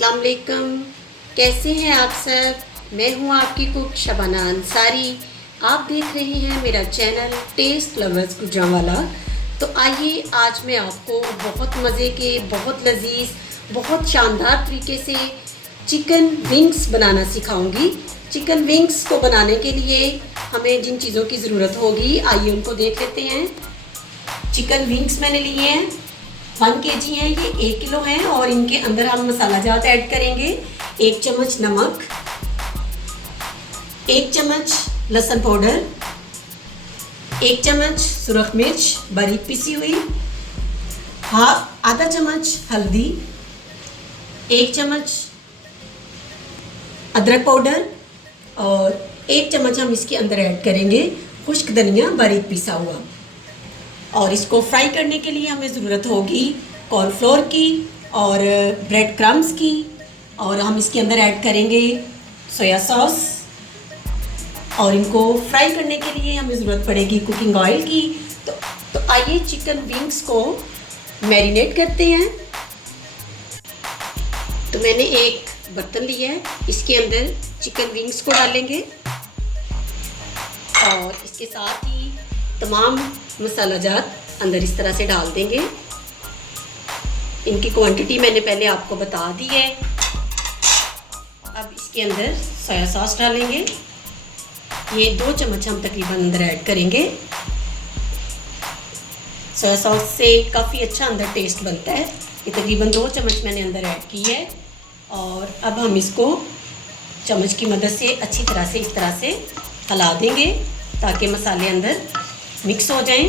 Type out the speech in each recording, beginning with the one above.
अस्सलाम वालेकुम। कैसे हैं आप सब? मैं हूं आपकी कुक शबाना अंसारी। आप देख रहे हैं मेरा चैनल टेस्ट लवर्स गुजरांवाला। तो आइए आज मैं आपको बहुत मज़े के, बहुत लजीज, बहुत शानदार तरीके से चिकन विंग्स बनाना सिखाऊंगी। चिकन विंग्स को बनाने के लिए हमें जिन चीज़ों की ज़रूरत होगी आइए उनको देख लेते हैं। चिकन विंग्स मैंने लिए हैं 1 kg हैं, ये 1 किलो हैं और इनके अंदर हम मसाला जात ऐड करेंगे। 1 चम्मच नमक, 1 चम्मच लहसुन पाउडर, 1 चम्मच सुरख मिर्च बारीक पिसी हुई, आधा चम्मच हल्दी, 1 चम्मच अदरक पाउडर और 1 चम्मच हम इसके अंदर ऐड करेंगे खुश्क धनिया बारीक पिसा हुआ। और इसको फ्राई करने के लिए हमें ज़रूरत होगी कॉर्नफ्लोर की और ब्रेड क्रम्स की, और हम इसके अंदर ऐड करेंगे सोया सॉस। और इनको फ्राई करने के लिए हमें ज़रूरत पड़ेगी कुकिंग ऑयल की। तो आइए चिकन विंग्स को मैरिनेट करते हैं। तो मैंने एक बर्तन लिया है, इसके अंदर चिकन विंग्स को डालेंगे और इसके साथ ही तमाम मसाला जात अंदर इस तरह से डाल देंगे। इनकी क्वांटिटी मैंने पहले आपको बता दी है। अब इसके अंदर सोया सॉस डालेंगे, ये 2 चम्मच हम तकरीबन अंदर ऐड करेंगे। सोया सॉस से काफ़ी अच्छा अंदर टेस्ट बनता है। ये तकरीबन 2 चम्मच मैंने अंदर ऐड की है। और अब हम इसको चम्मच की मदद से अच्छी तरह से इस तरह से हिला देंगे ताकि मसाले अंदर मिक्स हो जाएं।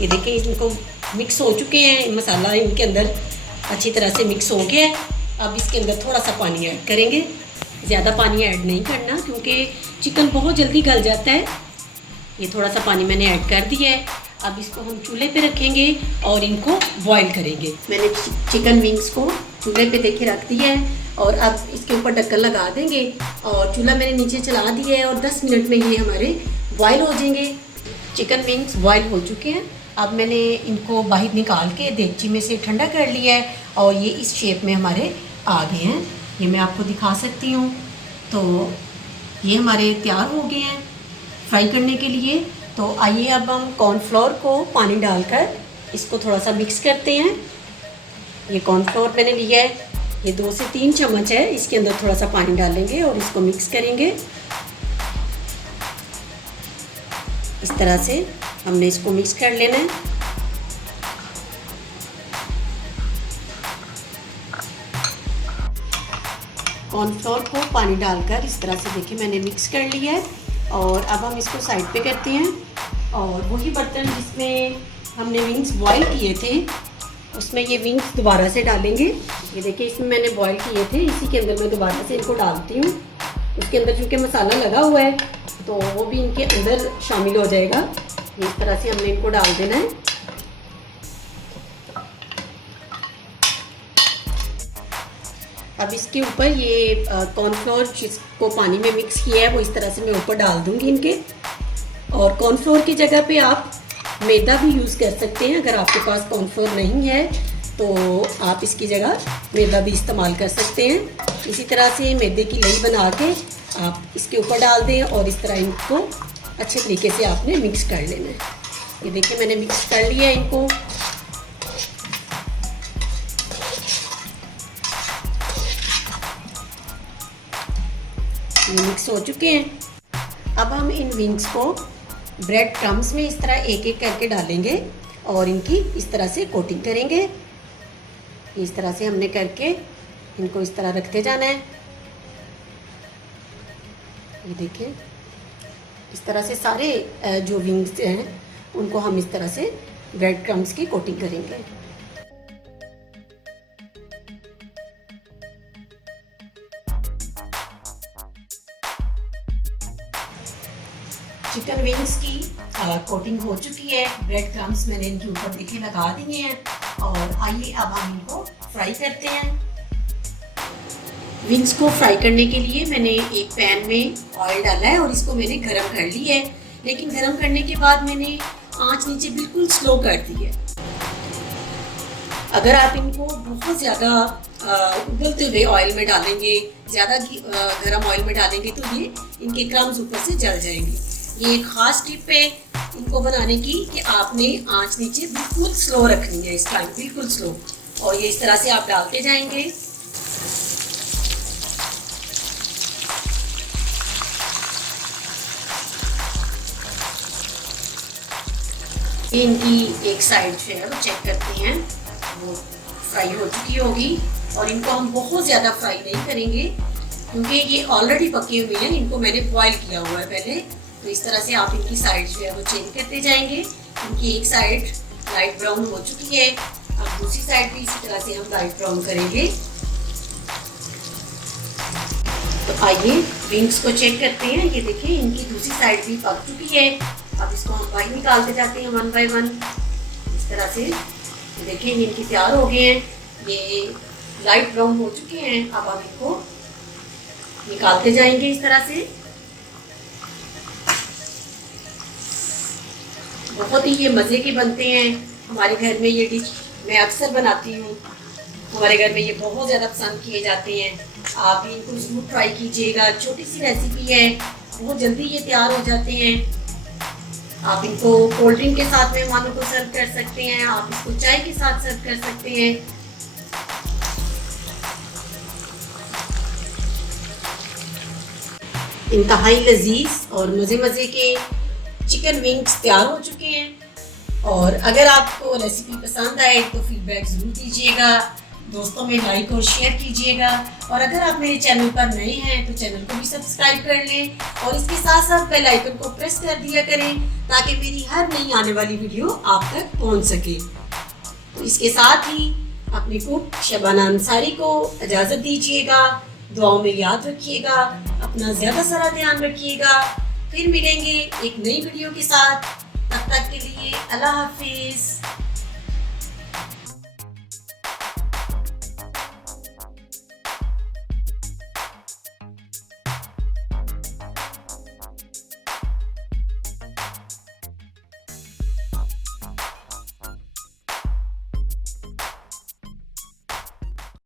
ये देखिए इनको मिक्स हो चुके हैं, मसाला इनके अंदर अच्छी तरह से मिक्स हो गया है। अब इसके अंदर थोड़ा सा पानी ऐड करेंगे, ज़्यादा पानी ऐड नहीं करना क्योंकि चिकन बहुत जल्दी गल जाता है। ये थोड़ा सा पानी मैंने ऐड कर दिया है। अब इसको हम चूल्हे पे रखेंगे और इनको बॉईल करेंगे। मैंने चिकन विंग्स को चूल्हे पे देखे रख दिया है और अब इसके ऊपर ढक्कन लगा देंगे और चूल्हा मैंने नीचे चला दिया है और 10 मिनट में ये हमारे बॉईल हो जाएंगे। चिकन विंग्स बॉईल हो चुके हैं। अब मैंने इनको बाहर निकाल के देगची में से ठंडा कर लिया है और ये इस शेप में हमारे आ गए हैं। ये मैं आपको दिखा सकती हूँ। तो ये हमारे तैयार हो गए हैं फ्राई करने के लिए। तो आइए अब हम कॉर्नफ्लोर को पानी डालकर इसको थोड़ा सा मिक्स करते हैं। ये कॉर्नफ्लोर मैंने लिया है, ये 2 से 3 चम्मच है। इसके अंदर थोड़ा सा पानी डालेंगे और इसको मिक्स करेंगे। इस तरह से हमने इसको मिक्स कर लेना है। कॉर्नफ्लोर को पानी डालकर इस तरह से देखिए मैंने मिक्स कर लिया है। और अब हम इसको साइड पे करते हैं और वही बर्तन जिसमें हमने विंग्स बॉईल किए थे उसमें ये विंग्स दोबारा से डालेंगे। ये देखिए इसमें मैंने बॉईल किए थे, इसी के अंदर मैं दोबारा से इनको डालती हूँ। उसके अंदर चूँकि मसाला लगा हुआ है तो वो भी इनके अंदर शामिल हो जाएगा। इस तरह से हमने इनको डाल देना है। अब इसके ऊपर ये कॉर्नफ्लोर जिसको पानी में मिक्स किया है वो इस तरह से मैं ऊपर डाल दूँगी इनके। और कॉर्नफ्लोर की जगह पे आप मैदा भी यूज़ कर सकते हैं। अगर आपके पास कॉर्नफ्लोर नहीं है तो आप इसकी जगह मैदा भी इस्तेमाल कर सकते हैं। इसी तरह से मैदे की लई बना के आप इसके ऊपर डाल दें और इस तरह इनको अच्छे तरीके से आपने मिक्स कर लेना है। ये देखिए मैंने मिक्स कर लिया है इनको। ये मिक्स हो चुके हैं। अब हम इन विंग्स को ब्रेड क्रम्स में इस तरह एक एक करके डालेंगे और इनकी इस तरह से कोटिंग करेंगे। इस तरह से हमने करके इनको इस तरह रखते जाना है। ये देखिए इस तरह से सारे जो विंग्स हैं उनको हम इस तरह से ब्रेड क्रम्स की कोटिंग करेंगे। चिकन विंग्स की कोटिंग हो चुकी है। ब्रेड क्रम्स मैंने इनके ऊपर देखे लगा दिए हैं और आइए अब हम इनको फ्राई करते हैं। विंग्स को फ्राई करने के लिए मैंने एक पैन में ऑयल डाला है और इसको मैंने गरम कर लिया है। लेकिन गरम करने के बाद मैंने आंच नीचे बिल्कुल स्लो कर दी है। अगर आप इनको बहुत ज़्यादा उबलते हुए ऑयल में डालेंगे, ज़्यादा गर्म ऑयल में डालेंगे तो ये इनके क्रम्स ऊपर से जल जाएंगे। ये एक ख़ास टिप है इनको बनाने की कि आपने आंच नीचे बिल्कुल स्लो रखनी है, इस टाइम बिल्कुल स्लो। और ये इस तरह से आप डालते जाएंगे। इनकी एक साइड जो है वो चेक करते हैं, वो फ्राई हो चुकी होगी। और इनको हम बहुत ज़्यादा फ्राई नहीं करेंगे क्योंकि ये ऑलरेडी पके हुए हैं, इनको मैंने बॉईल किया हुआ है पहले। तो इस तरह से आप इनकी साइड जो है वो चेंज करते जाएंगे। इनकी एक साइड लाइट ब्राउन हो चुकी है, अब दूसरी साइड भी इसी तरह से हम लाइट ब्राउन करेंगे। तो आइए विंग्स को चेक करते हैं। ये देखिए इनकी दूसरी साइड भी पक चुकी है। अब इसको हम बाहर निकालते जाते हैं वन बाय वन इस तरह से। देखिए इनकी तैयार हो गए हैं, ये लाइट ब्राउन हो चुके हैं। अब हम इनको निकालते जाएंगे इस तरह से। बहुत ही ये मज़े के बनते हैं। हमारे घर में ये डिश मैं अक्सर बनाती हूँ, हमारे घर में ये बहुत ज़्यादा पसंद किए जाते हैं। आप भी इनको ज़रूर ट्राई कीजिएगा। छोटी सी रेसिपी है, बहुत जल्दी ये तैयार हो जाते हैं। आप इनको कोल्ड ड्रिंक के साथ मेहमानों को सर्व कर सकते हैं, आप इसको चाय के साथ सर्व कर सकते हैं। इंतहाई लजीज और मज़े मज़े के चिकन विंग्स तैयार हो चुके हैं। और अगर आपको रेसिपी पसंद आए तो फीडबैक ज़रूर दीजिएगा, दोस्तों में लाइक और शेयर कीजिएगा। और अगर आप मेरे चैनल पर नए हैं तो चैनल को भी सब्सक्राइब कर लें और इसके साथ साथ बेल आइकन को प्रेस कर दिया करें ताकि मेरी हर नई आने वाली वीडियो आप तक पहुंच सके। तो इसके साथ ही अपनी कुक शबाना अंसारी को इजाज़त दीजिएगा। दुआओं में याद रखिएगा, अपना ज़्यादा सारा ध्यान रखिएगा। फिर मिलेंगे एक नई वीडियो के साथ, तब तक के लिए अल्लाह हाफिज़।